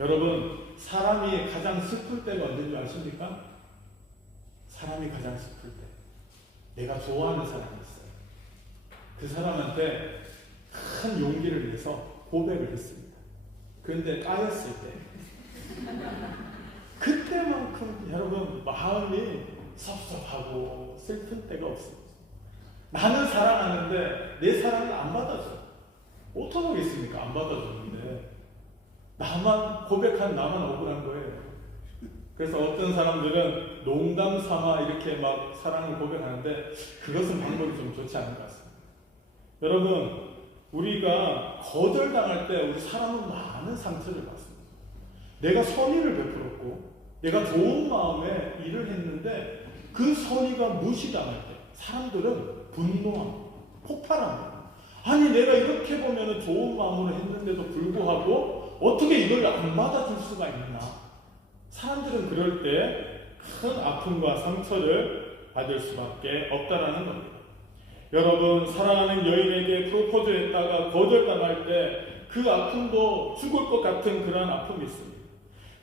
여러분, 사람이 가장 슬플 때가 언제인 줄 아십니까? 사람이 가장 슬플 때. 내가 좋아하는 사람이 있어요. 그 사람한테 큰 용기를 내서 고백을 했습니다. 그런데 까였을 때, 그때만큼 여러분 마음이 섭섭하고 슬픈 때가 없습니다. 나는 사랑하는데 내 사랑을 안 받아줘. 어떡하겠습니까? 안 받아줬는데 나만 고백한 나만 억울한 거예요. 그래서 어떤 사람들은 농담 삼아 이렇게 막 사랑을 고백하는데 그것은 방법이 좀 좋지 않은 것 같습니다. 여러분, 우리가 거절당할 때 우리 사람은 많은 상처를 받습니다. 내가 선의를 베풀었고 내가 좋은 마음에 일을 했는데 그 선의가 무시당할 때 사람들은 분노하고 폭발합니다. 아니 내가 이렇게 보면 좋은 마음으로 했는데도 불구하고 어떻게 이걸 안 받아줄 수가 있나? 사람들은 그럴 때 큰 아픔과 상처를 받을 수밖에 없다라는 겁니다. 여러분, 사랑하는 여인에게 프로포즈했다가 거절당할 때 그 아픔도 죽을 것 같은 그런 아픔이 있습니다.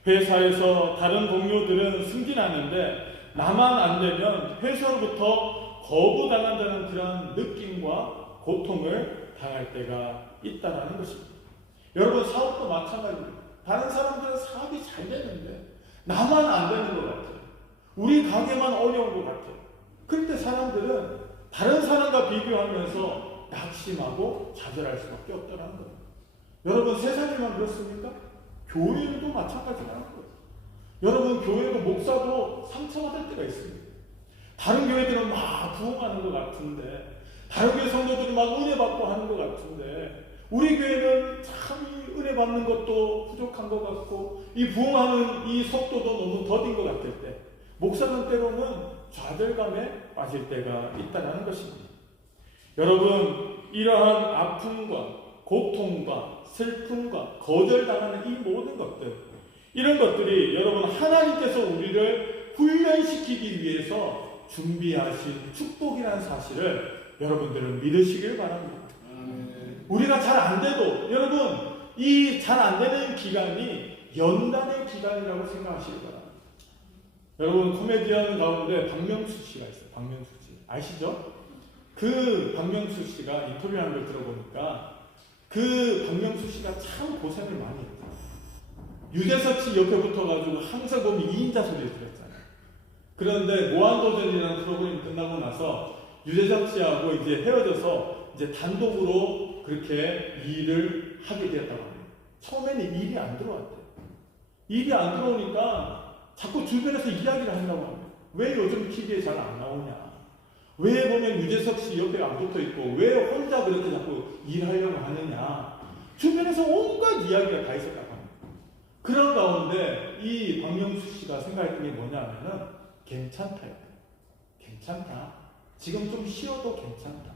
회사에서 다른 동료들은 승진하는데 나만 안 되면 회사로부터 거부당한다는 그런 느낌과 고통을 당할 때가 있다는 것입니다. 여러분, 사업도 마찬가지입니다. 다른 사람들은 사업이 잘 되는데 나만 안 되는 것 같아요. 우리 가게만 어려운 것 같아요. 그런데 사람들은 다른 사람과 비교하면서 낙심하고 좌절할 수밖에 없다는 거예요. 여러분, 세상에만 그렇습니까? 교회도 마찬가지라는 거예요. 여러분, 교회도 목사도 상처받을 때가 있습니다. 다른 교회들은 막 부흥하는 것 같은데, 다른 교회 성도들이 막 은혜 받고 하는 것 같은데, 우리 교회는 참 이 은혜 받는 것도 부족한 것 같고, 이 부흥하는 이 속도도 너무 더딘 것 같을 때, 목사는 때로는 좌절감에 빠질 때가 있다는 것입니다. 여러분, 이러한 아픔과 고통과 슬픔과 거절당하는 이 모든 것들, 이런 것들이 여러분 하나님께서 우리를 훈련시키기 위해서 준비하신 축복이라는 사실을 여러분들은 믿으시길 바랍니다. 우리가 잘 안 돼도 여러분 이 잘 안 되는 기간이 연단의 기간이라고 생각하시기 바랍니다. 여러분, 코미디언 가운데 박명수 씨가 있어요. 박명수 씨 아시죠? 그 박명수 씨가 인터뷰하는 걸 들어보니까 그 박명수 씨가 참 고생을 많이 했어요. 유재석 씨 옆에 붙어가지고 항상 보면 2인자 소리를 들었잖아요. 그런데 무한도전이라는 프로그램이 끝나고 나서 유재석 씨하고 이제 헤어져서 이제 단독으로 그렇게 일을 하게 되었다고 합니다. 처음에는 일이 안 들어왔대요. 일이 안 들어오니까 자꾸 주변에서 이야기를 한다고 합니다. 왜 요즘 TV에 잘 안 나오냐? 왜 보면 유재석 씨 옆에 안 붙어 있고 왜 혼자 그렇게 자꾸 일하려고 하느냐? 주변에서 온갖 이야기가 다 있었다고 합니다. 그런 가운데 이 박명수 씨가 생각했던 게 뭐냐면은 괜찮다. 괜찮다. 지금 좀 쉬어도 괜찮다.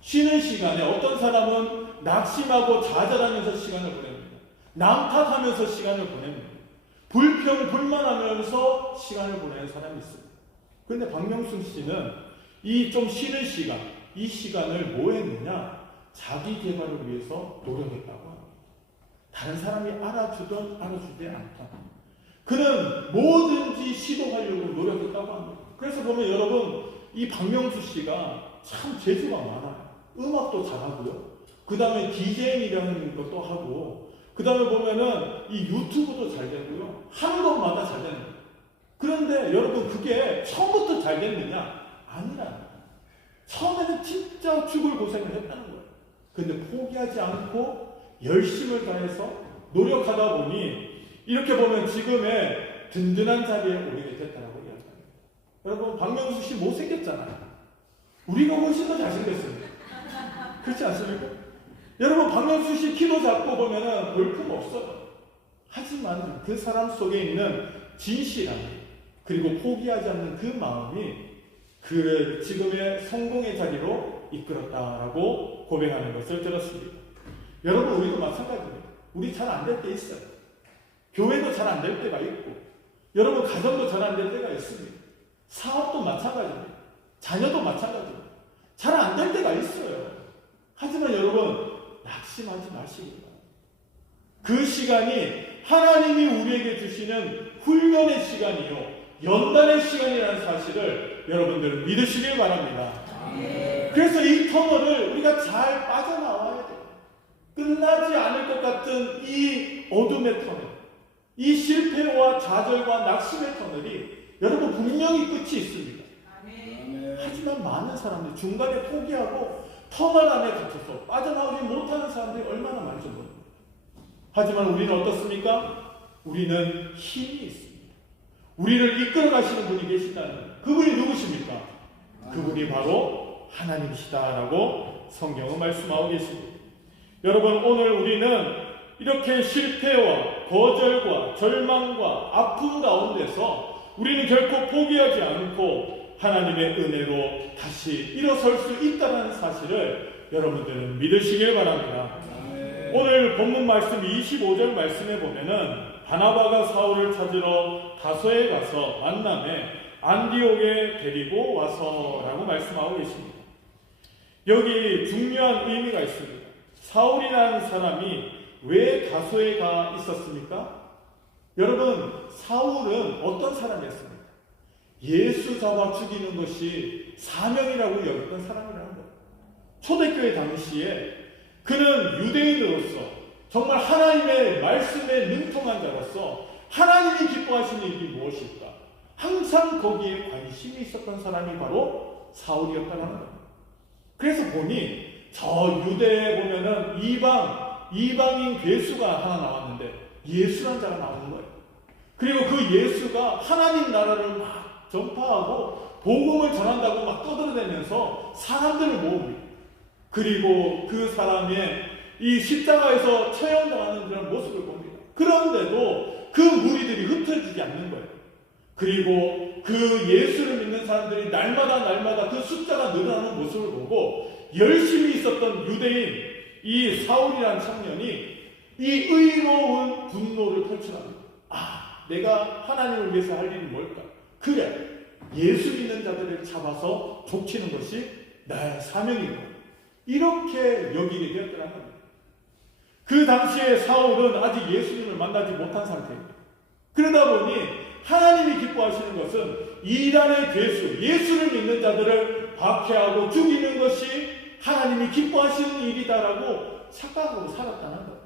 쉬는 시간에 어떤 사람은 낙심하고 좌절하면서 시간을 보냅니다. 남 탓하면서 시간을 보냅니다. 불평, 불만하면서 시간을 보내는 사람이 있습니다. 그런데 박명수 씨는 이 좀 쉬는 시간, 이 시간을 뭐 했느냐? 자기 개발을 위해서 노력했다고 합니다. 다른 사람이 알아주든 알아주지 않든 그는 뭐든지 시도하려고 노력했다고 합니다. 그래서 보면 여러분, 이 박명수 씨가 참 재주가 많아요. 음악도 잘하고요. 그 다음에 DJ이라는 것도 하고, 그 다음에 보면은 이 유튜브도 잘 되고요. 하는 것마다 잘 되는 거예요. 그런데 여러분, 그게 처음부터 잘 됐느냐? 아니라는 거예요. 처음에는 진짜 죽을 고생을 했다는 거예요. 근데 포기하지 않고 열심을 다해서 노력하다 보니 이렇게 보면 지금의 든든한 자리에 오르게 됐다고 이야기합니다. 여러분, 박명수 씨 못생겼잖아요. 우리가 훨씬 더 잘생겼습니다. 그렇지 않습니까? 여러분, 박명수 씨 키도 작고 보면은 볼품 없어요. 하지만 그 사람 속에 있는 진실함, 그리고 포기하지 않는 그 마음이 그를 지금의 성공의 자리로 이끌었다라고 고백하는 것을 들었습니다. 여러분, 우리도 마찬가지입니다. 우리 잘 안 될 때 있어요. 교회도 잘 안 될 때가 있고, 여러분 가정도 잘 안 될 때가 있습니다. 사업도 마찬가지입니다. 자녀도 마찬가지입니다. 잘 안 될 때가 있어요. 하지만 여러분, 낙심하지 마시고 그 시간이 하나님이 우리에게 주시는 훈련의 시간이요, 연단의 시간이라는 사실을 여러분들 믿으시길 바랍니다. 그래서 이 터널을 우리가 잘 빠져나와야 돼요. 끝나지 않을 것 같은 이 어둠의 터널, 이 실패와 좌절과 낙심의 터널이 여러분 분명히 끝이 있습니다. 하지만 많은 사람들이 중간에 포기하고 터널 안에 갇혀서 빠져나오지 못하는 사람들이 얼마나 많은지 모릅니다. 하지만 우리는 어떻습니까? 우리는 힘이 있습니다. 우리를 이끌어 가시는 분이 계시다는, 그분이 누구십니까? 그분이 바로 하나님이시다라고 성경은 말씀하고 계십니다. 여러분, 오늘 우리는 이렇게 실패와 거절과 절망과 아픔 가운데서 우리는 결코 포기하지 않고 하나님의 은혜로 다시 일어설 수 있다는 사실을 여러분들은 믿으시길 바랍니다. 오늘 본문 말씀 25절 말씀에 보면은 바나바가 사울을 찾으러 다소에 가서 만남에 안디옥에 데리고 와서라고 말씀하고 계십니다. 여기 중요한 의미가 있습니다. 사울이라는 사람이 왜 다소에 가 있었습니까? 여러분, 사울은 어떤 사람이었습니까? 예수 잡아 죽이는 것이 사명이라고 여겼던 사람이라는 거예요. 초대교회 당시에 그는 유대인으로서 정말 하나님의 말씀에 능통한 자로서 하나님이 기뻐하시는 일이 무엇일까? 항상 거기에 관심이 있었던 사람이 바로 사울이었다는 겁니다. 그래서 보니 저 유대에 보면은 이방인 괴수가 하나 나왔는데 예수란 자가 나오는 거예요. 그리고 그 예수가 하나님 나라를 막 전파하고 복음을 전한다고 막 떠들어대면서 사람들을 모읍니다. 그리고 그 사람의 이 십자가에서 처형당하는 그런 모습을 봅니다. 그런데도 그 무리들이 흩어지지 않는 거예요. 그리고 그 예수를 믿는 사람들이 날마다 그 숫자가 늘어나는 모습을 보고 열심히 있었던 유대인 이 사울이라는 청년이 이 의로운 분노를 펼쳐납니다. 내가 하나님을 위해서 할 일이 뭘까? 그래, 예수 믿는 자들을 잡아서 족치는 것이 나의 사명이고, 이렇게 여기게 되었더라는 겁니다. 그 당시에 사울은 아직 예수님을 만나지 못한 상태입니다. 그러다 보니 하나님이 기뻐하시는 것은 이단의 괴수, 예수를 믿는 자들을 박해하고 죽이는 것이 하나님이 기뻐하시는 일이다라고 착각하고 살았다는 거예요.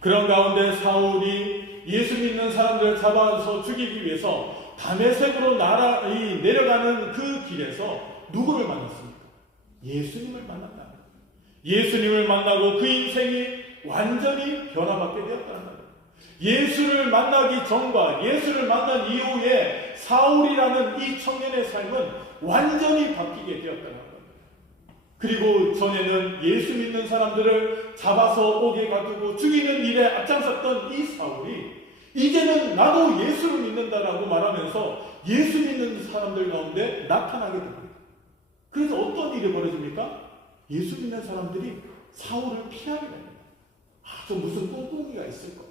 그런 가운데 사울이 예수 믿는 사람들을 잡아서 죽이기 위해서 다메섹으로 내려가는 그 길에서 누구를 만났습니까? 예수님을 만났다. 예수님을 만나고 그 인생이 완전히 변화받게 되었다는 거예요. 예수를 만나기 전과 예수를 만난 이후에 사울이라는 이 청년의 삶은 완전히 바뀌게 되었다는 거예요. 그리고 전에는 예수 믿는 사람들을 잡아서 옥에 가두고 죽이는 일에 앞장섰던 이 사울이 이제는 나도 예수를 믿는다라고 말하면서 예수 믿는 사람들 가운데 나타나게 됩니다. 그래서 어떤 일이 벌어집니까? 예수 믿는 사람들이 사울을 피하게 됩니다. 저 무슨 꿍꿍이가 있을 거야.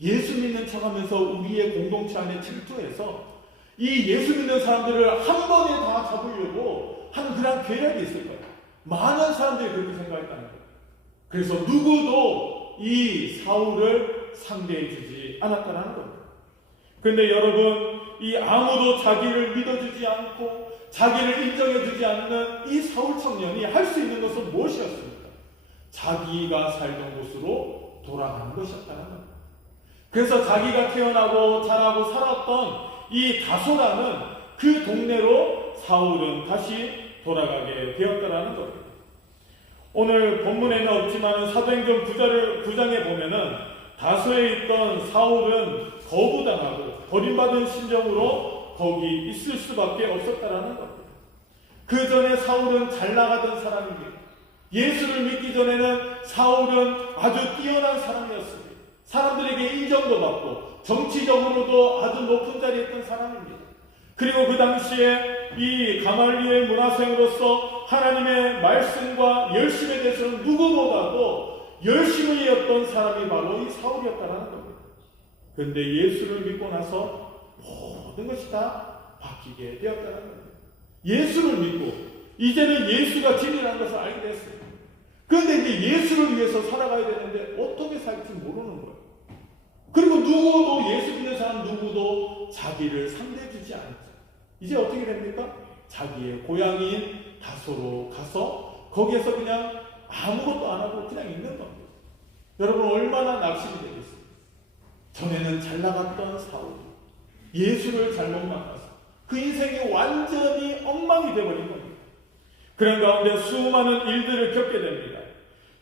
예수 믿는 척하면서 우리의 공동체 안에 질투해서 이 예수 믿는 사람들을 한 번에 다 잡으려고 하는 그런 계략이 있을 거야. 많은 사람들이 그렇게 생각했다는 거예요. 그래서 누구도 이 사울을 상대해 주지 않았다는 겁니다. 그런데 여러분, 이 아무도 자기를 믿어주지 않고 자기를 인정해주지 않는 이 사울 청년이 할 수 있는 것은 무엇이었습니까? 자기가 살던 곳으로 돌아가는 것이었다는 겁니다. 그래서 자기가 태어나고 자라고 살았던 이 다소라는 그 동네로 사울은 다시 돌아가게 되었다는 겁니다. 오늘 본문에는 없지만 사도행전 9장에 보면은 다소에 있던 사울은 거부당하고 버림받은 심정으로 거기 있을 수밖에 없었다라는 겁니다. 그 전에 사울은 잘 나가던 사람입니다. 예수를 믿기 전에는 사울은 아주 뛰어난 사람이었습니다. 사람들에게 인정도 받고 정치적으로도 아주 높은 자리에 있던 사람입니다. 그리고 그 당시에 이 가말리엘 문화생으로서 하나님의 말씀과 열심에 대해서는 누구보다도 열심히 했던 사람이 바로 이 사울이었다는 겁니다. 그런데 예수를 믿고 나서 모든 것이 다 바뀌게 되었다는 겁니다. 예수를 믿고 이제는 예수가 진리라는 것을 알게 됐습니다. 그런데 이제 예수를 위해서 살아가야 되는데 어떻게 살지 모르는 거예요. 그리고 누구도, 예수 믿는 사람 누구도 자기를 상대해주지 않죠. 이제 어떻게 됩니까? 자기의 고향인 다소로 가서 거기에서 그냥 아무것도 안 하고 그냥 있는 겁니다. 여러분, 얼마나 낙심이 되겠습니까? 전에는 잘 나갔던 사울이 예수를 잘못 만나서 그 인생이 완전히 엉망이 되어버린 겁니다. 그런 가운데 수많은 일들을 겪게 됩니다.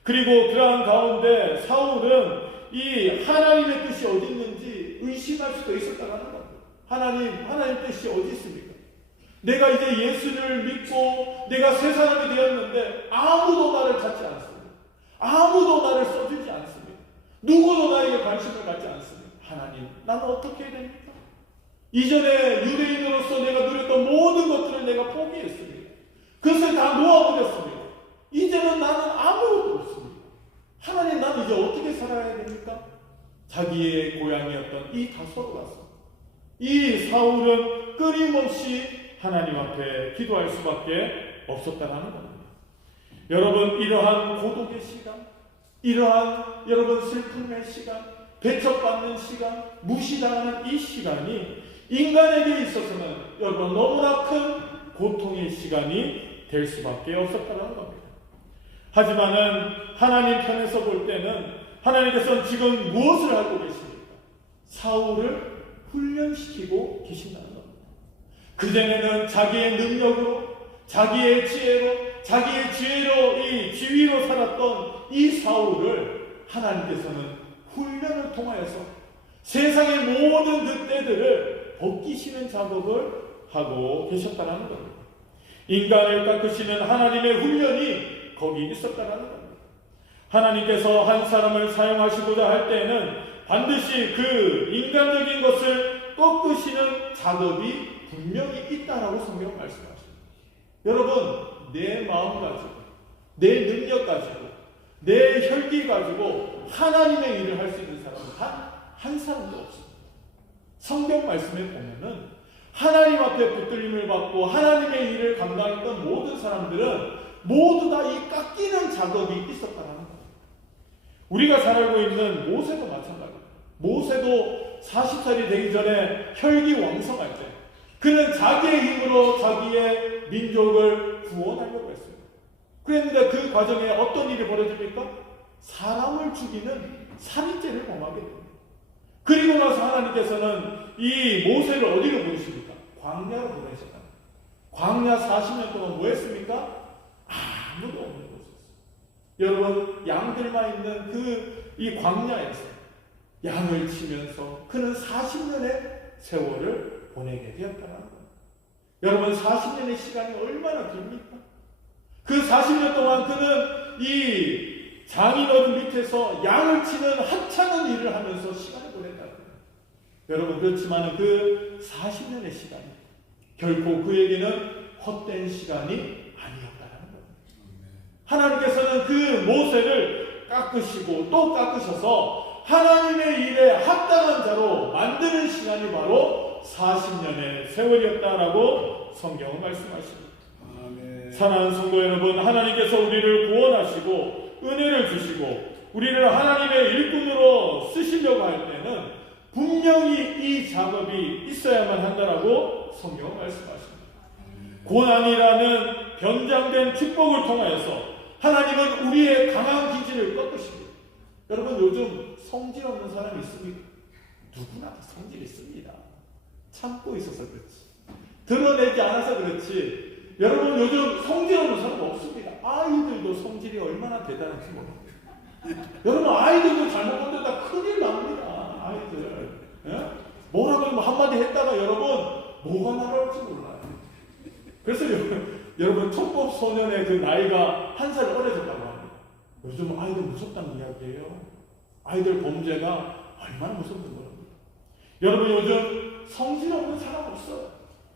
그리고 그러한 가운데 사울은 이 하나님의 뜻이 어디 있는지 의심할 수도 있었다는 겁니다. 하나님 뜻이 어디 있습니까? 내가 이제 예수를 믿고 내가 새 사람이 되었는데 아무도 나를 찾지 않습니다. 아무도 나를 써주지 않습니다. 누구도 나에게 관심을 갖지 않습니다. 하나님, 나는 어떻게 해야 됩니까? 이전에 유대인으로서 내가 누렸던 모든 것들을 내가 포기했습니다. 그것을 다 놓아버렸습니다. 이제는 나는 아무것도 없습니다. 하나님, 나는 이제 어떻게 살아야 됩니까? 자기의 고향이었던 이 다소로 갔습니다. 이 사울은 끊임없이 하나님 앞에 기도할 수밖에 없었다는 겁니다. 여러분, 이러한 고독의 시간, 이러한 여러분 슬픔의 시간, 배척받는 시간, 무시당하는 이 시간이 인간에게 있어서는 여러분 너무나 큰 고통의 시간이 될 수밖에 없었다는 겁니다. 하지만은 하나님 편에서 볼 때는 하나님께서는 지금 무엇을 하고 계십니까? 사울을 훈련시키고 계신다는 겁니다. 그전에는 자기의 능력으로, 자기의 지혜로, 자기의 지위로 살았던 이 사울을 하나님께서는 훈련을 통하여서 세상의 모든 그 때들을 벗기시는 작업을 하고 계셨다는 겁니다. 인간을 깎으시는 하나님의 훈련이 거기 있었다는 겁니다. 하나님께서 한 사람을 사용하시고자 할 때에는 반드시 그 인간적인 것을 꺾으시는 작업이 분명히 있다라고 성경 말씀하십니다. 여러분, 내 마음 가지고, 내 능력 가지고, 내 혈기 가지고 하나님의 일을 할 수 있는 사람은 단 한 사람도 없습니다. 성경 말씀에 보면은 하나님 앞에 붙들림을 받고 하나님의 일을 감당했던 모든 사람들은 모두 다 이 깎이는 작업이 있었다는 겁니다. 우리가 잘 알고 있는 모세도 마찬가지입니다. 모세도 40살이 되기 전에 혈기 왕성할 때 그는 자기의 힘으로 자기의 민족을 구원하려고 했습니다. 그랬는데 그 과정에 어떤 일이 벌어집니까? 사람을 죽이는 살인죄를 범하게 됩니다. 그리고 나서 하나님께서는 이 모세를 어디로 보내십니까? 광야로 보내셨다. 광야 40년 동안 뭐 했습니까? 아무도 없는 곳이었어요. 여러분, 양들만 있는 이 광야에서 양을 치면서 그는 40년의 세월을 보내게 되었다는 거예요. 여러분, 40년의 시간이 얼마나 깁니까? 그 40년 동안 그는 이 장인어른 밑에서 양을 치는 하찮은 일을 하면서 시간을 보냈다는 거예요. 여러분, 그렇지만 그 40년의 시간이 결코 그에게는 헛된 시간이 아니었다는 거예요. 하나님께서는 그 모세를 깎으시고 또 깎으셔서 하나님의 일에 합당한 자로 만드는 시간이 바로 40년의 세월이었다라고 성경은 말씀하십니다. 아멘. 사랑하는 성도 여러분, 하나님께서 우리를 구원하시고 은혜를 주시고 우리를 하나님의 일꾼으로 쓰시려고 할 때는 분명히 이 작업이 있어야만 한다라고 성경은 말씀하십니다. 고난이라는 변장된 축복을 통하여서 하나님은 우리의 강한 기질을 꺾으십니다. 여러분, 요즘 성질 없는 사람이 있습니까? 누구나 성질이 있습니다. 참고 있어서 그렇지, 드러내지 않아서 그렇지, 여러분, 요즘 성질 없는 사람 없습니다. 아이들도 성질이 얼마나 대단한지 모릅니다. 여러분, 아이들도 잘못 건드리다 큰일 납니다. 아이들. 예? 뭐라고 한마디 했다가 여러분 뭐가 날아올지 몰라요. 그래서 여러분 촉법 소년의 그 나이가 한 살 어려졌다고 합니다. 요즘 아이들 무섭다는 이야기예요. 아이들 범죄가 얼마나 무섭는 겁니다. 여러분, 요즘 성질 없는 사람 없어요.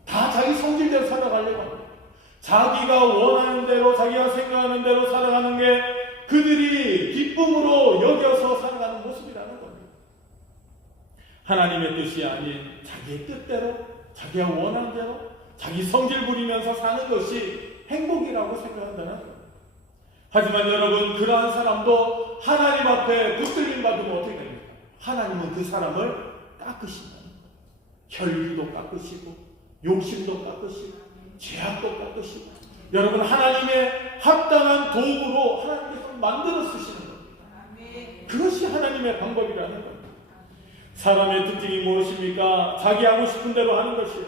다 자기 성질대로 살아가려고 합니다. 자기가 원하는 대로, 자기가 생각하는 대로 살아가는 게 그들이 기쁨으로 여겨서 살아가는 모습이라는 겁니다. 하나님의 뜻이 아닌 자기의 뜻대로, 자기가 원하는 대로, 자기 성질 부리면서 사는 것이 행복이라고 생각한다는 겁니다. 하지만 여러분, 그러한 사람도 하나님 앞에 붙들림 받으면 어떻게 됩니까? 하나님은 그 사람을 깎으신다는 거예요. 혈기도 깎으시고 욕심도 깎으시고 죄악도 깎으시고, 여러분, 하나님의 합당한 도구로 하나님께서 만들어 쓰시는 겁니다. 그것이 하나님의 방법이라는 겁니다. 사람의 특징이 무엇입니까? 자기 하고 싶은 대로 하는 것이라.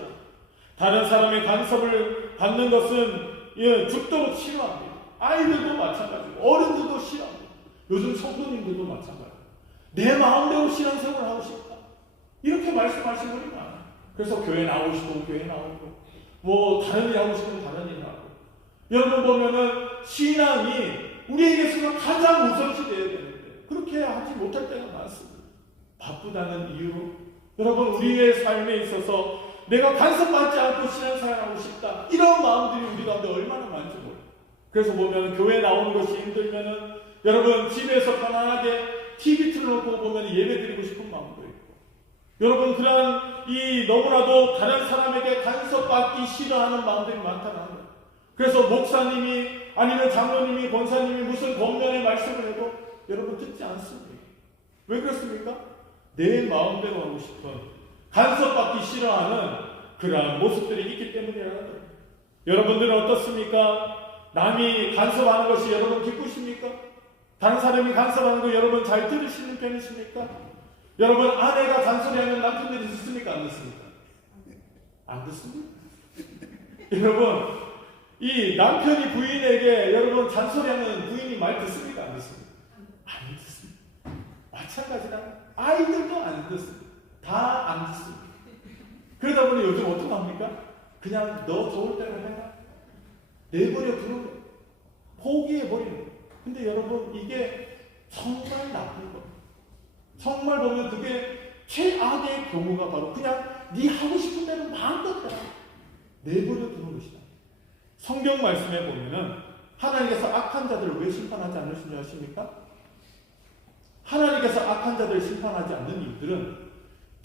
다른 사람의 간섭을 받는 것은 죽도록 싫어합니다. 아이들도 마찬가지고 어른들도 싫어합니다. 요즘 성도님들도 마찬가지고 내 마음대로 신앙생활을 하고 싶다, 이렇게 말씀하시는 분이 많아요. 그래서 교회 나오고 싶으면 교회 나오고, 뭐 다른 일 하고 싶으면 다른 일 하고. 여러분 보면은 신앙이 우리에게서는 가장 우선시 되어야 되는데 그렇게 하지 못할 때가 많습니다. 바쁘다는 이유로. 여러분, 우리의 삶에 있어서 내가 간섭받지 않고 신앙생활하고 싶다, 이런 마음들이 우리 가운데 얼마나 많은지 몰라요. 그래서 보면 교회 나오는 것이 힘들면은 여러분 집에서 편안하게 TV 틀어놓고 보면 예배드리고 싶은 마음도 있고, 여러분 그런 이 너무나도 다른 사람에게 간섭받기 싫어하는 마음들이 많다는 거예요. 그래서 목사님이 아니면 장로님이 권사님이 무슨 권면의 말씀을 해도 여러분 듣지 않습니다. 왜 그렇습니까? 내 마음대로 하고 싶은, 간섭받기 싫어하는 그러한 모습들이 있기 때문이라는 거예요. 여러분들은 어떻습니까? 남이 간섭하는 것이 여러분 기쁘십니까? 다른 사람이 간섭하는 거 여러분 잘 들으시는 편이십니까? 여러분, 아내가 잔소리하면 남편들이 듣습니까? 안 듣습니까? 안 듣습니다. 여러분, 이 남편이 부인에게 여러분 잔소리하면 부인이 말 듣습니까? 안 듣습니까? 안 듣습니다. 마찬가지라 아이들도 안 듣습니다. 다 안 듣습니다. 그러다 보니 요즘 어떻게 합니까? 그냥 너 좋을 대로 해라, 내버려 두는 거예요. 포기해버리는 거예요. 근데 여러분, 이게 정말 나쁜 거예요. 정말 보면 그게 최악의 경우가 바로 그냥 네 하고 싶은 대로 마음껏 해라, 내버려 두는 것이다. 성경 말씀에 보면은 하나님께서 악한 자들을 왜 심판하지 않으신 줄 아십니까? 하나님께서 악한 자들을 심판하지 않는 이유들은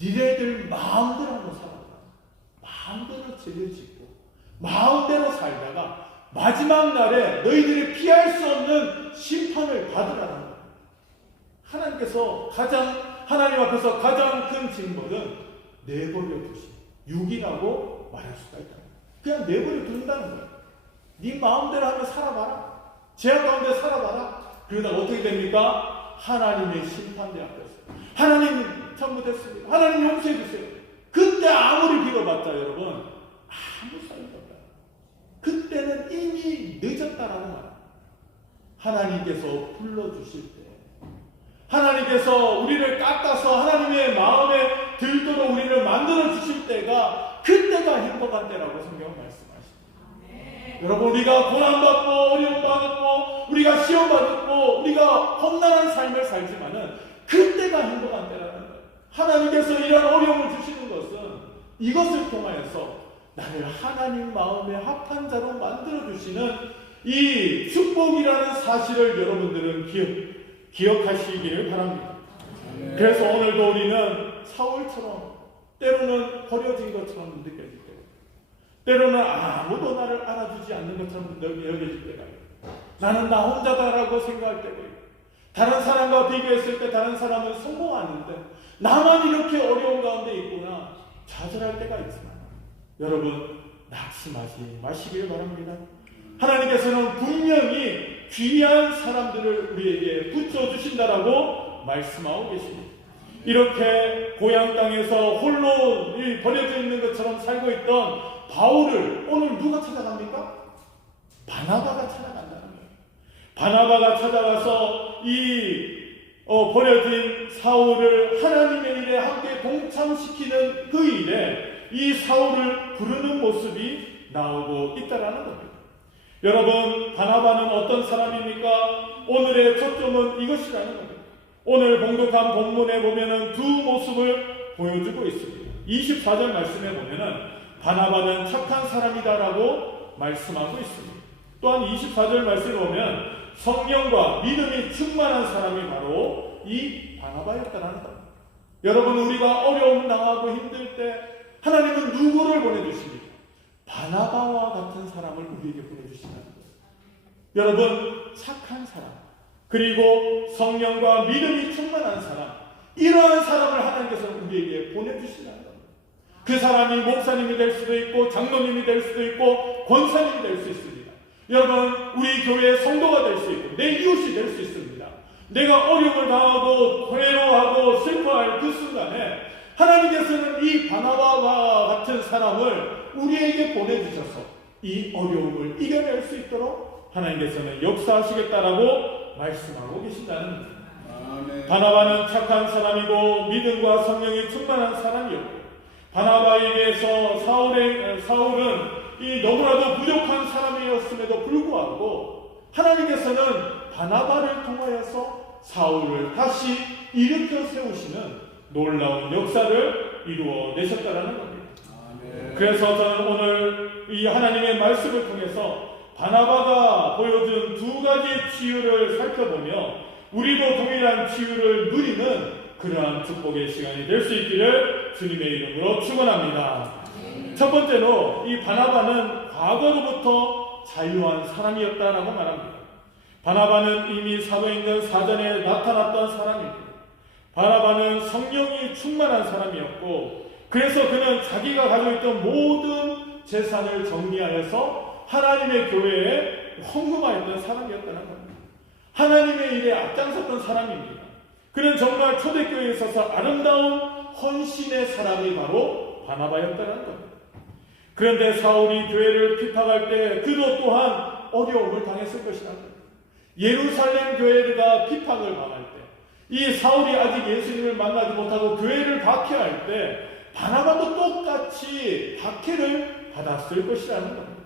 니네들 마음대로 한번 살아라, 마음대로 죄짓고 마음대로 살다가 마지막 날에 너희들이 피할 수 없는 심판을 받으라는 거예요. 하나님께서 하나님 앞에서 가장 큰 징벌은 내버려 두신, 육이라고 말할 수가 있다. 그냥 내버려 둔다는 거예요. 네 마음대로 하면 살아봐라, 죄악 가운데 살아봐라. 그러다 어떻게 됩니까? 하나님의 심판대 앞에서 하나님 잘못했습니다, 하나님 용서해 주세요. 그때 아무리 빌어봤자 여러분 아무 소용이 없다. 그때는 이미 늦었다라는 말. 하나님께서 불러주실 때, 하나님께서 우리를 깎아서 하나님의 마음에 들도록 우리를 만들어주실 때가, 그때가 행복한 때라고 성경은 말씀하십니다. 여러분, 우리가 고난받고 어려움받고 우리가 시험받고 우리가 험난한 삶을 살지만은 그때가 행복한 때라는 거예요. 하나님께서 이런 어려움을 주시는 것은 이것을 통하여서 나를 하나님 마음에 합한 자로 만들어주시는 이 축복이라는 사실을 여러분들은 기억하시기를 바랍니다. 그래서 오늘도 우리는 사울처럼 때로는 버려진 것처럼 느껴질 때고, 때로는 아무도 나를 알아주지 않는 것처럼 여겨질 때가 있고, 나는 나 혼자다라고 생각할 때가 있고, 다른 사람과 비교했을 때 다른 사람은 성공하는데 나만 이렇게 어려운 가운데 있구나 좌절할 때가 있지만, 여러분 낙심하지 마시길 바랍니다. 하나님께서는 분명히 귀한 사람들을 우리에게 붙여주신다라고 말씀하고 계십니다. 이렇게 고향 땅에서 홀로 버려져 있는 것처럼 살고 있던 바울을 오늘 누가 찾아갑니까? 바나바가 찾아간다는 거예요. 바나바가 찾아가서 이 버려진 사울을 하나님의 일에 함께 동참시키는 그 일에 이 사울을 부르는 모습이 나오고 있다라는 겁니다. 여러분, 바나바는 어떤 사람입니까? 오늘의 초점은 이것이라는 겁니다. 오늘 봉독한 본문에 보면은 두 모습을 보여주고 있습니다. 24절 말씀에 보면은 바나바는 착한 사람이다라고 말씀하고 있습니다. 또한 24절 말씀에 보면 성령과 믿음이 충만한 사람이 바로 이 바나바였다라는 겁니다. 여러분, 우리가 어려움 당하고 힘들 때 하나님은 누구를 보내주십니까? 바나바와 같은 사람을 우리에게 보내주신다는 거예요. 여러분, 착한 사람, 그리고 성령과 믿음이 충만한 사람, 이러한 사람을 하나님께서 우리에게 보내주신다는 겁니다. 그 사람이 목사님이 될 수도 있고 장로님이 될 수도 있고 권사님이 될 수 있습니다. 여러분, 우리 교회의 성도가 될 수 있고 내 이웃이 될 수 있습니다. 내가 어려움을 당하고 괴로워하고 슬퍼할 그 순간에 하나님께서는 이 바나바와 같은 사람을 우리에게 보내주셔서 이 어려움을 이겨낼 수 있도록 하나님께서는 역사하시겠다라고 말씀하고 계신다는 겁니다. 아멘. 바나바는 착한 사람이고 믿음과 성령이 충만한 사람이었고, 바나바에게서 사울은 이 너무나도 부족한 사람이었음에도 불구하고 하나님께서는 바나바를 통하여서 사울을 다시 일으켜 세우시는 놀라운 역사를 이루어내셨다라는 겁니다. 아멘. 그래서 저는 오늘 이 하나님의 말씀을 통해서 바나바가 보여준 두 가지의 치유를 살펴보며 우리도 동일한 치유를 누리는 그러한 축복의 시간이 될 수 있기를 주님의 이름으로 축원합니다. 첫 번째로 이 바나바는 과거로부터 자유한 사람이었다라고 말합니다. 바나바는 이미 사도행전 4전에 나타났던 사람입니다. 바나바는 성령이 충만한 사람이었고, 그래서 그는 자기가 가지고 있던 모든 재산을 정리하여서 하나님의 교회에 헌금하였던 사람이었다는 겁니다. 하나님의 일에 앞장섰던 사람입니다. 그는 정말 초대교회에 있어서 아름다운 헌신의 사람이 바로 바나바였다는 겁니다. 그런데 사울이 교회를 피파할 때 그도 또한 어려움을 당했을 것이라는 겁니다. 예루살렘 교회가 피팍을 당할 때, 이 사울이 아직 예수님을 만나지 못하고 교회를 박해할 때 바나바도 똑같이 박해를 받았을 것이라는 겁니다.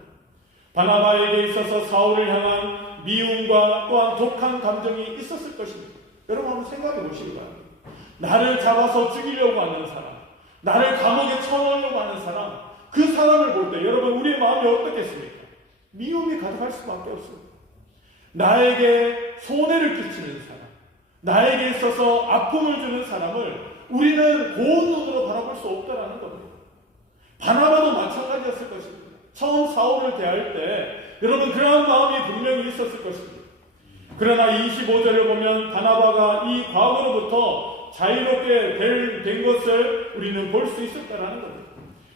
바나바에게 있어서 사울을 향한 미움과 또한 독한 감정이 있었을 것입니다. 여러분 한번 생각해 보시기 바랍니다. 나를 잡아서 죽이려고 하는 사람, 나를 감옥에 쳐넣으려고 하는 사람, 그 사람을 볼 때 여러분 우리의 마음이 어떻겠습니까? 미움이 가득할 수밖에 없습니다. 나에게 손해를 끼치는 사람, 나에게 있어서 아픔을 주는 사람을 우리는 고운 눈으로 바라볼 수 없다라는 겁니다. 바나바도 마찬가지였을 것입니다. 처음 사울을 대할 때 여러분 그러한 마음이 분명히 있었을 것입니다. 그러나 25절을 보면 바나바가 이 과거로부터 자유롭게 된 것을 우리는 볼 수 있었다라는 겁니다.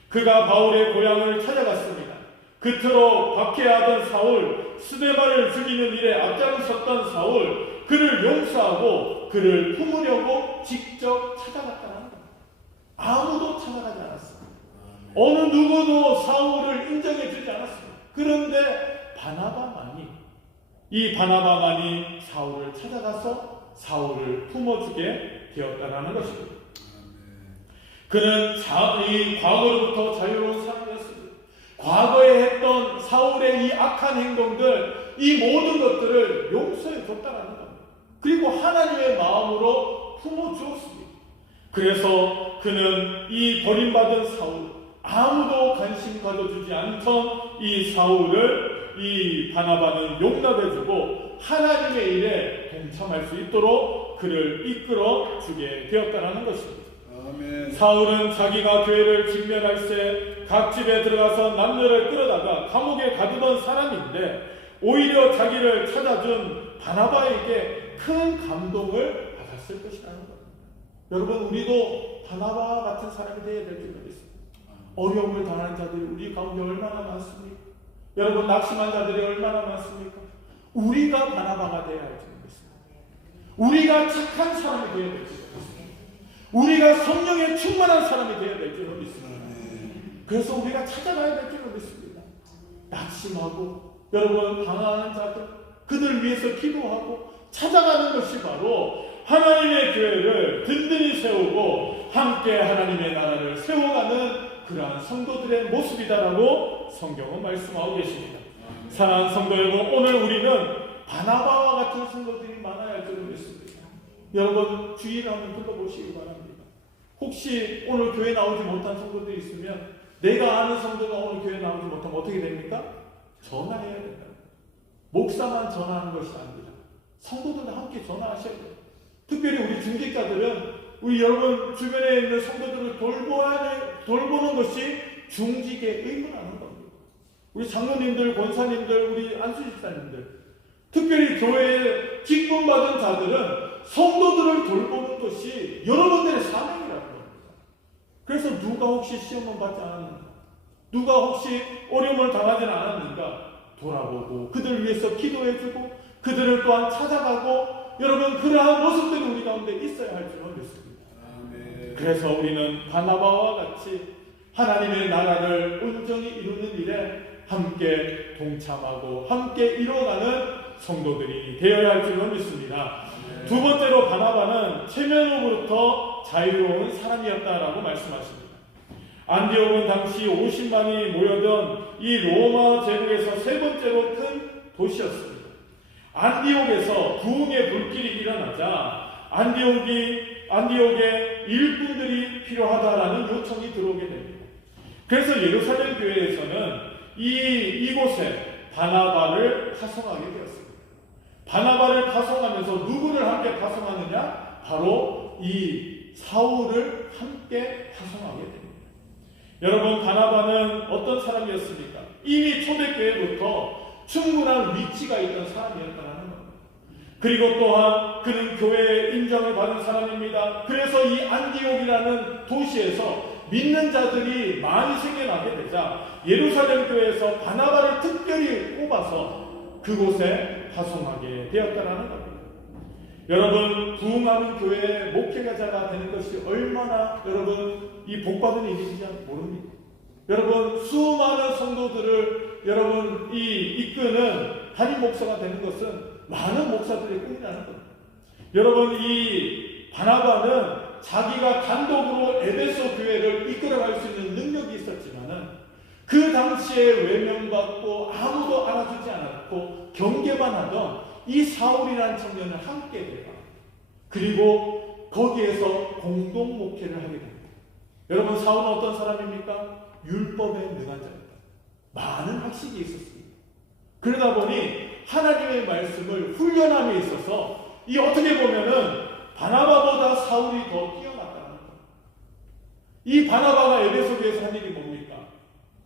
그가 바울의 고향을 찾아갔습니다. 그토록 박해하던 사울, 스데반을 죽이는 일에 앞장섰던 사울, 그를 용서하고 그를 품으려고 직접 찾아갔다는 겁니다. 아무도 찾아가지 않았습니다. 어느 누구도 사울을 인정해 주지 않았습니다. 그런데 이 바나바만이 사울을 찾아가서 사울을 품어주게 되었다는 것입니다. 그는 이 과거로부터 자유로운 사람이었습니다. 과거에 했던 사울의 이 악한 행동들, 이 모든 것들을 용서해 줬다는 겁니다. 그리고 하나님의 마음으로 품어주었습니다. 그래서 그는 이 버림받은 사울, 아무도 관심 가져주지 않던 이 사울을 이 바나바는 용납해주고 하나님의 일에 동참할 수 있도록 그를 이끌어 주게 되었다는 것입니다. 아멘. 사울은 자기가 교회를 직면할 때 각 집에 들어가서 남녀를 끌어다가 감옥에 가두던 사람인데 오히려 자기를 찾아준 바나바에게 큰 감동을 받았을 것이라는 겁니다. 여러분 우리도 바나바 같은 사람이 되어야 될 줄 믿습니다. 어려움을 당하는 자들이 우리 가운데 얼마나 많습니까? 여러분 낙심한 자들이 얼마나 많습니까? 우리가 바나바가 되어야 할 줄 믿습니다. 우리가 착한 사람이 되어야 될 줄 믿습니다. 우리가 성령에 충만한 사람이 되어야 될 줄 믿습니다. 그래서 우리가 찾아가야 될 줄 믿습니다. 낙심하고 여러분 방황하는 자들, 그들 위해서 기도하고 찾아가는 것이 바로 하나님의 교회를 든든히 세우고 함께 하나님의 나라를 세워가는 그러한 성도들의 모습이다라고 성경은 말씀하고 계십니다. 사랑하는 성도 여러분, 오늘 우리는 바나바와 같은 성도들이 많아야 할 줄 믿습니다. 여러분 주위를 한번 둘러보시기 바랍니다. 혹시 오늘 교회 나오지 못한 성도들이 있으면 내가 아는 성도가 오늘 교회 나오지 못하면 어떻게 됩니까? 전화해야 된다. 목사만 전화하는 것이 아니라 성도들과 함께 전화하셔야 돼요. 특별히 우리 중직자들은 우리 여러분 주변에 있는 성도들을 돌보는 것이 중직의 의무라는 겁니다. 우리 장로님들, 권사님들, 우리 안수집사님들, 특별히 교회에 기쁨 받은 자들은 성도들을 돌보는 것이 여러분들의 사명이라는 겁니다. 그래서 누가 혹시 시험을 받지 않았는가, 누가 혹시 어려움을 당하지는 않았는가 돌아보고 그들을 위해서 기도해주고 그들을 또한 찾아가고, 여러분 그러한 모습들이 우리 가운데 있어야 할 줄 믿습니다. 그래서 우리는 바나바와 같이 하나님의 나라를 온전히 이루는 일에 함께 동참하고 함께 이뤄가는 성도들이 되어야 할 줄 믿습니다. 두 번째로 바나바는 체면으로부터 자유로운 사람이었다라고 말씀하십니다. 안디옥은 당시 50만이 모여던 이 로마 제국에서 세 번째로 큰 도시였습니다. 안디옥에서 부흥의 불길이 일어나자 안디옥에 일꾼들이 필요하다라는 요청이 들어오게 됩니다. 그래서 예루살렘 교회에서는 이곳에 바나바를 파송하게 되었습니다. 바나바를 파송하면서 누구를 함께 파송하느냐? 바로 이 사울을 함께 파송하게 됩니다. 여러분, 바나바는 어떤 사람이었습니까? 이미 초대교회부터 충분한 위치가 있던 사람이었다는 겁니다. 그리고 또한 그는 교회의 인정을 받은 사람입니다. 그래서 이 안디옥이라는 도시에서 믿는 자들이 많이 생겨나게 되자 예루살렘 교회에서 바나바를 특별히 뽑아서 그곳에 파송하게 되었다는 겁니다. 여러분, 부흥하는 교회의 목회자가 되는 것이 얼마나 여러분 이 복받은 일인지 모릅니다. 여러분, 수많은 성도들을 여러분 이끄는 담임 목사가 되는 것은 많은 목사들의 꿈이라는 겁니다. 여러분, 이 바나바는 자기가 단독으로 에베소 교회를 이끌어갈 수 있는 능력이 있었지만은 그 당시에 외면받고 아무도 알아주지 않았고 경계만 하던 이 사울이라는 청년을 함께 되라. 그리고 거기에서 공동 목회를 하게 됩니다. 여러분, 사울은 어떤 사람입니까? 율법에 능한 자입니다. 많은 학식이 있었습니다. 그러다 보니 하나님의 말씀을 훈련함에 있어서 이 어떻게 보면은 바나바보다 사울이 더 뛰어났다는 겁니다. 이 바나바가 에베소 교회에서 한 일이 뭡니까?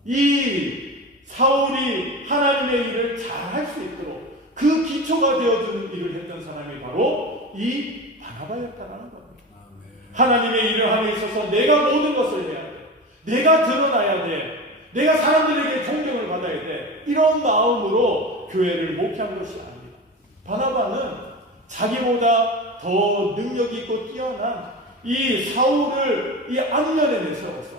이 사울이 하나님의 일을 잘 할 수 있도록 그 기초가 되어주는 일을 했던 사람이 바로 이 바나바였다는 겁니다. 하나님의 일을 함에 있어서 내가 모든 것을 해야 돼. 내가 드러나야 돼. 내가 사람들에게 존경을 받아야 돼. 이런 마음으로 교회를 목회한 것이 아닙니다. 바나바는 자기보다 더 능력 있고 뛰어난 이 사울을 이 앞면에 내세워서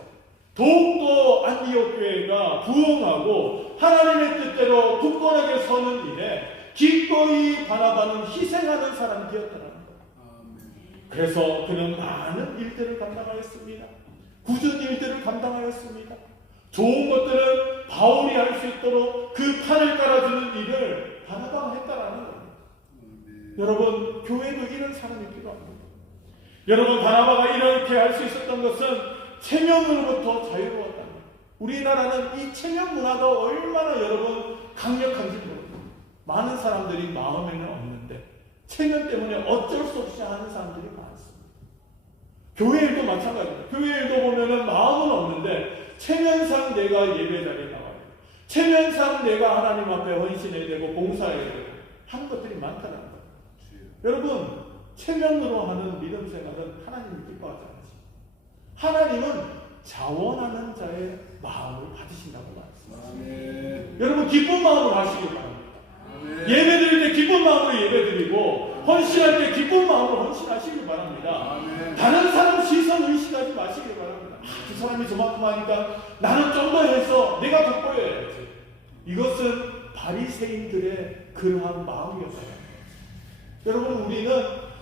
더욱더 안디옥 교회가 부흥하고 하나님의 뜻대로 굳건하게 서는 일에 기꺼이 바나바는 희생하는 사람이 되었다는 거예요. 그래서 그는 많은 일들을 감당하였습니다. 굳은 일들을 감당하였습니다. 좋은 것들은 바울이 할 수 있도록 그 판을 깔아주는 일을 바나바가 했다라는 거예요. 여러분, 교회도 이런 사람이 필요합니다. 여러분, 바나바가 이렇게 할 수 있었던 것은 체면으로부터 자유로웠다는 거예요. 우리나라는 이 체면 문화가 얼마나 여러분 강력한지 모릅니다. 많은 사람들이 마음에는 없는데 체면 때문에 어쩔 수 없이 하는 사람들이 많습니다. 교회 일도 마찬가지입니다. 교회 일도 보면은 마음은 없는데 체면상 내가 예배 자리에 나와야 돼요. 체면상 내가 하나님 앞에 헌신해야 되고 봉사해야 되고 하는 것들이 많다는 거예요. 여러분, 체면으로 하는 믿음 생활은 하나님을 기뻐하지 않으십니다. 하나님은 자원하는 자의 마음을 받으신다고 말씀하십니다. 여러분, 기쁜 마음으로 하시길 바랍니다. 예배 드릴 때 기쁜 마음으로 예배 드리고 헌신할 때 기쁜 마음으로 헌신하시길 바랍니다. 다른 사람 시선 의식하지 마시길 바랍니다. 그 사람이 저만큼 하니까 나는 좀 더 해서 내가 돋보여야지. 이것은 바리새인들의 그러한 마음이었어요. 여러분, 우리는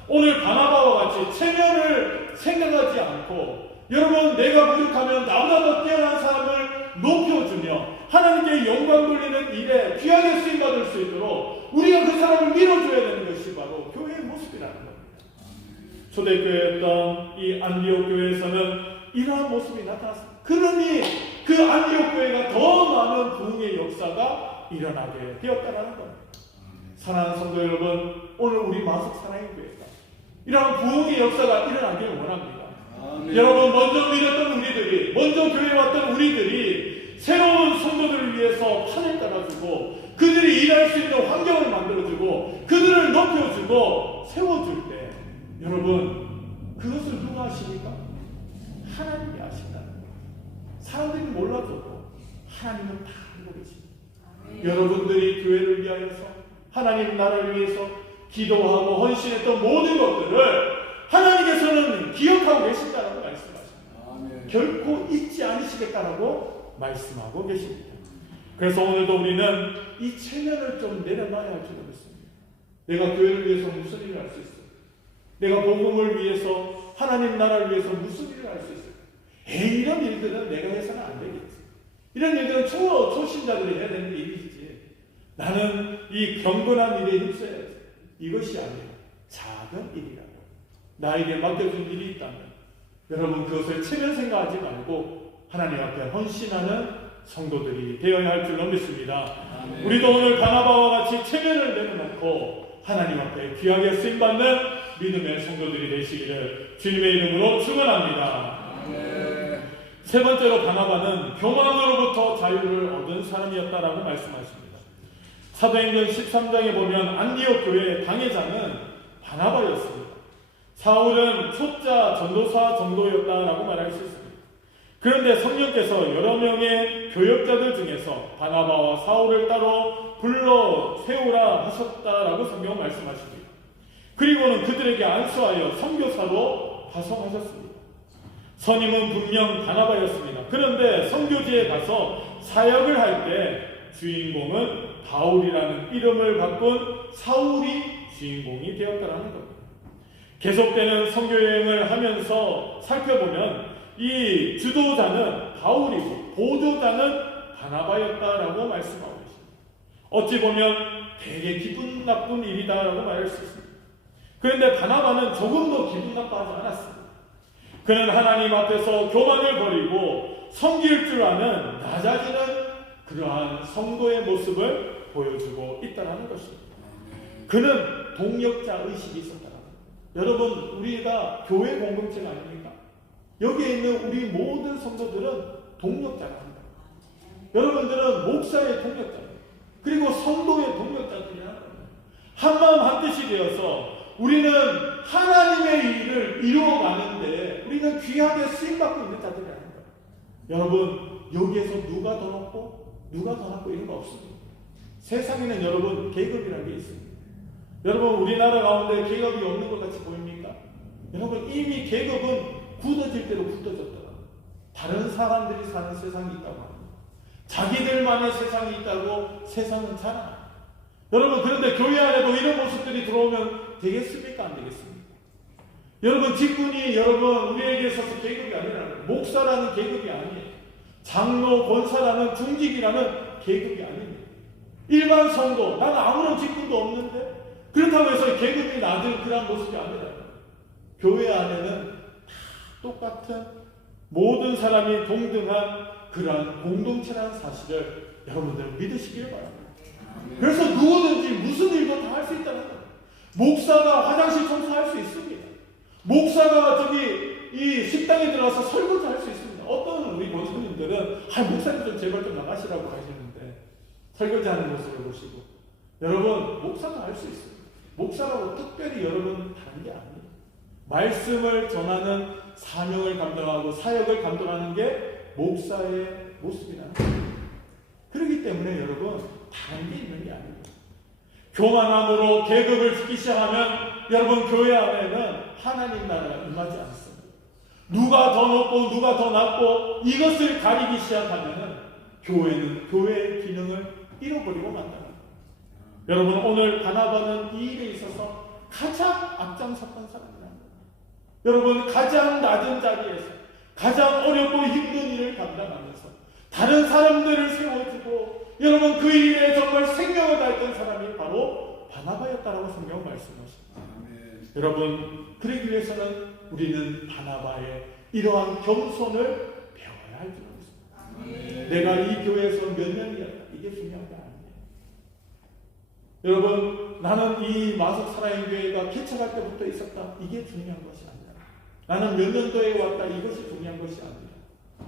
오늘 바나바와 같이 체면을 생각하지 않고 여러분, 내가 부족하면 나보다 더 뛰어난 사람을 높여주며 하나님께 영광 돌리는 일에 귀하게 쓰임받을 수 있도록 우리가 그 사람을 밀어줘야 되는 것이 바로 교회의 모습이라는 겁니다. 초대교회였던 이 안디옥 교회에서는 이러한 모습이 나타났습니다. 그러니 그 안디옥 교회가 더 많은 부흥의 역사가 일어나게 되었다는 겁니다. 사랑하는 성도 여러분, 오늘 우리 마석 사랑의 교회가 이러한 부흥의 역사가 일어나기를 원합니다. 여러분, 먼저 믿었던 우리들이, 먼저 교회에 왔던 우리들이 새로운 성도들을 위해서 판을 깔아주고 그들이 일할 수 있는 환경을 만들어주고 그들을 높여주고 세워줄 때 여러분 그것을 누가 하십니까? 하나님이 하신다는 거예요. 사람들이 몰라도 하나님은 다 알고 계십니다. 여러분들이 교회를 위하여서 하나님 나라를 위해서 기도하고 헌신했던 모든 것들을 하나님께서는 기억하고 계신다라고 말씀하십니다. 결코 잊지 않으시겠다라고 말씀하고 계십니다. 그래서 오늘도 우리는 이 체면을 좀 내려놔야 할 줄 믿습니다. 내가 교회를 위해서 무슨 일을 할 수 있어요? 내가 복음을 위해서 하나님 나라를 위해서 무슨 일을 할 수 있어요? 이런 일들은 내가 해서는 안 되겠지. 이런 일들은 초신자들이 해야 되는 일이지. 나는 이 경건한 일에 힘써야지. 이것이 아니라 작은 일이라고 나에게 맡겨준 일이 있다면 여러분 그것을 체면 생각하지 말고 하나님 앞에 헌신하는 성도들이 되어야 할 줄 믿습니다. 우리도 오늘 바나바와 같이 체면을 내려놓고 하나님 앞에 귀하게 쓰임받는 믿음의 성도들이 되시기를 주님의 이름으로 축원합니다. 세 번째로 바나바는 교만으로부터 자유를 얻은 사람이었다라고 말씀하십니다. 사도행전 13장에 보면 안디옥 교회의 당회장은 바나바였습니다. 사울은 초짜 전도사 정도였다라고 말할 수 있습니다. 그런데 성령께서 여러 명의 교역자들 중에서 바나바와 사울을 따로 불러 세우라 하셨다라고 성경은 말씀하십니다. 그리고는 그들에게 안수하여 선교사로 파송하셨습니다. 선임은 분명 바나바였습니다. 그런데 선교지에 가서 사역을 할 때 주인공은 바울이라는 이름을 바꾼 사울이 주인공이 되었다는 겁니다. 계속되는 선교여행을 하면서 살펴보면 이 주도자는 바울이고 보조자는 바나바였다라고 말씀하고 계십니다. 어찌 보면 되게 기분 나쁜 일이다라고 말할 수 있습니다. 그런데 바나바는 조금도 기분 나빠하지 않았습니다. 그는 하나님 앞에서 교만을 버리고 섬길 줄 아는 낮아지는 그러한 성도의 모습을 보여주고 있다는 것입니다. 그는 동역자 의식이 있었다는 겁니다. 여러분 우리가 교회 공동체가 아닙니까? 여기에 있는 우리 모든 성도들은 동역자입니다. 여러분들은 목사의 동역자입니다. 그리고 성도의 동역자들이라는 겁니다. 한마음 한뜻이 되어서 우리는 하나님의 일을 이루어가는데 우리는 귀하게 쓰임받고 있는 자들이라는 거예요. 여러분 여기에서 누가 더 높고 누가 더 낮고 이런 거 없습니다. 세상에는 여러분 계급이라는 게 있습니다. 여러분 우리나라 가운데 계급이 없는 것 같이 보입니까? 여러분 이미 계급은 굳어질 대로 굳어졌더라. 다른 사람들이 사는 세상이 있다고 합니다. 자기들만의 세상이 있다고 세상은 자랑합니다. 여러분 그런데 교회 안에도 이런 모습들이 들어오면 되겠습니까? 안 되겠습니까? 여러분 직분이 여러분 우리에게 있어서 계급이 아니라는 목사라는 계급이 아니에요. 장로, 권사라는 중직이라는 계급이 아닙니다. 일반 성도, 나는 아무런 직분도 없는데 그렇다고 해서 계급이 낮은 그런 모습이 아니라 교회 안에는 다 똑같은 모든 사람이 동등한 그러한 공동체라는 사실을 여러분들 믿으시길 바랍니다. 그래서 누구든지 무슨 일도 다 할 수 있다는 거예요. 목사가 화장실 청소할 수 있습니다. 목사가 이 식당에 들어가서 설거지 할 수 있습니다. 어떤 우리 교수님들은 목사님 좀 제발 좀 나가시라고 하시는데 설거지하는 모습을 보시고 여러분 목사가 할 수 있습니다. 목사라고 특별히 여러분 다른 게 아니에요. 말씀을 전하는 사명을 감당하고 사역을 감당하는 게 목사의 모습이라는 거예요. 그렇기 때문에 여러분 다른 게 있는 게 아닙니다. 교만함으로 계급을 짓기 시작하면 여러분 교회 안에는 하나님 나라가 임하지 않습니다. 누가 더 높고 누가 더 낮고 이것을 가리기 시작하면 교회는 교회의 기능을 잃어버리고 만답니다. 여러분 오늘 바나바는 이 일에 있어서 가장 앞장섰던 사람이랍니다. 여러분 가장 낮은 자리에서 가장 어렵고 힘든 일을 감당하면서 다른 사람들을 세워주고 여러분 그 일에 정말 생명을 다했던 사람이 바로 바나바였다라고 성경 말씀하십니다. 여러분 그러기 위해서는 우리는 바나바의 이러한 겸손을 배워야 할 줄 믿습니다. 내가 이 교회에서 몇 년이었다 이게 중요한 게 아니에요. 여러분 나는 이 마석 사랑의 교회가 개척할 때부터 있었다 이게 중요한 것이 아니라 나는 몇 년도에 왔다 이것이 중요한 것이 아니라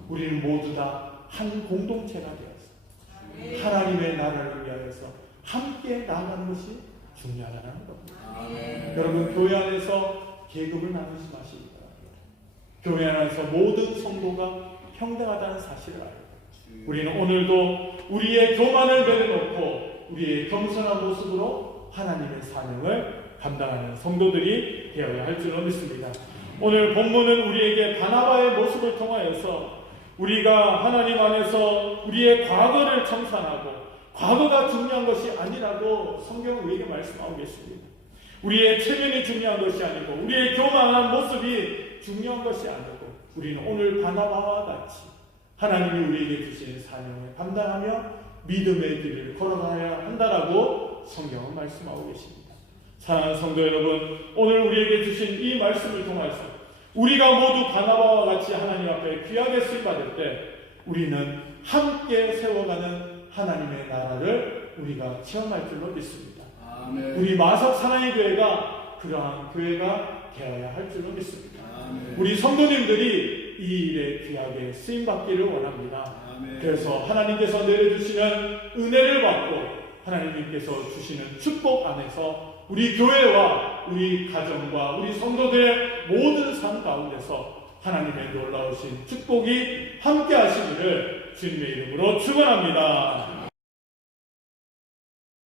우리는 모두 다 한 공동체가 되었어요. 하나님의 나라를 위하여서 함께 나아가는 것이 중요하다는 겁니다. 여러분, 교회 안에서 계급을 나누지 마시기 바랍니다. 교회 안에서 모든 성도가 평등하다는 사실을 알고 우리는 오늘도 우리의 교만을 내려놓고 우리의 겸손한 모습으로 하나님의 사명을 감당하는 성도들이 되어야 할 줄로 믿습니다. 오늘 본문은 우리에게 바나바의 모습을 통하여서 우리가 하나님 안에서 우리의 과거를 청산하고 과거가 중요한 것이 아니라고 성경은 우리에게 말씀하고 계십니다. 우리의 체면이 중요한 것이 아니고 우리의 교만한 모습이 중요한 것이 아니고 우리는 오늘 바나바와 같이 하나님이 우리에게 주신 사명을 감당하며 믿음의 길을 걸어가야 한다라고 성경은 말씀하고 계십니다. 사랑하는 성도 여러분, 오늘 우리에게 주신 이 말씀을 통해서 우리가 모두 바나바와 같이 하나님 앞에 귀하게 쓰임받을 때 우리는 함께 세워가는 하나님의 나라를 우리가 체험할 줄로 믿습니다. 아멘. 우리 마석 사랑의 교회가 그러한 교회가 되어야 할 줄로 믿습니다. 아멘. 우리 성도님들이 이 일에 귀하게 쓰임받기를 원합니다. 아멘. 그래서 하나님께서 내려주시는 은혜를 받고 하나님께서 주시는 축복 안에서 우리 교회와 우리 가정과 우리 성도들의 모든 삶 가운데서 하나님의 놀라우신 축복이 함께 하시기를 주님의 이름으로 축원합니다.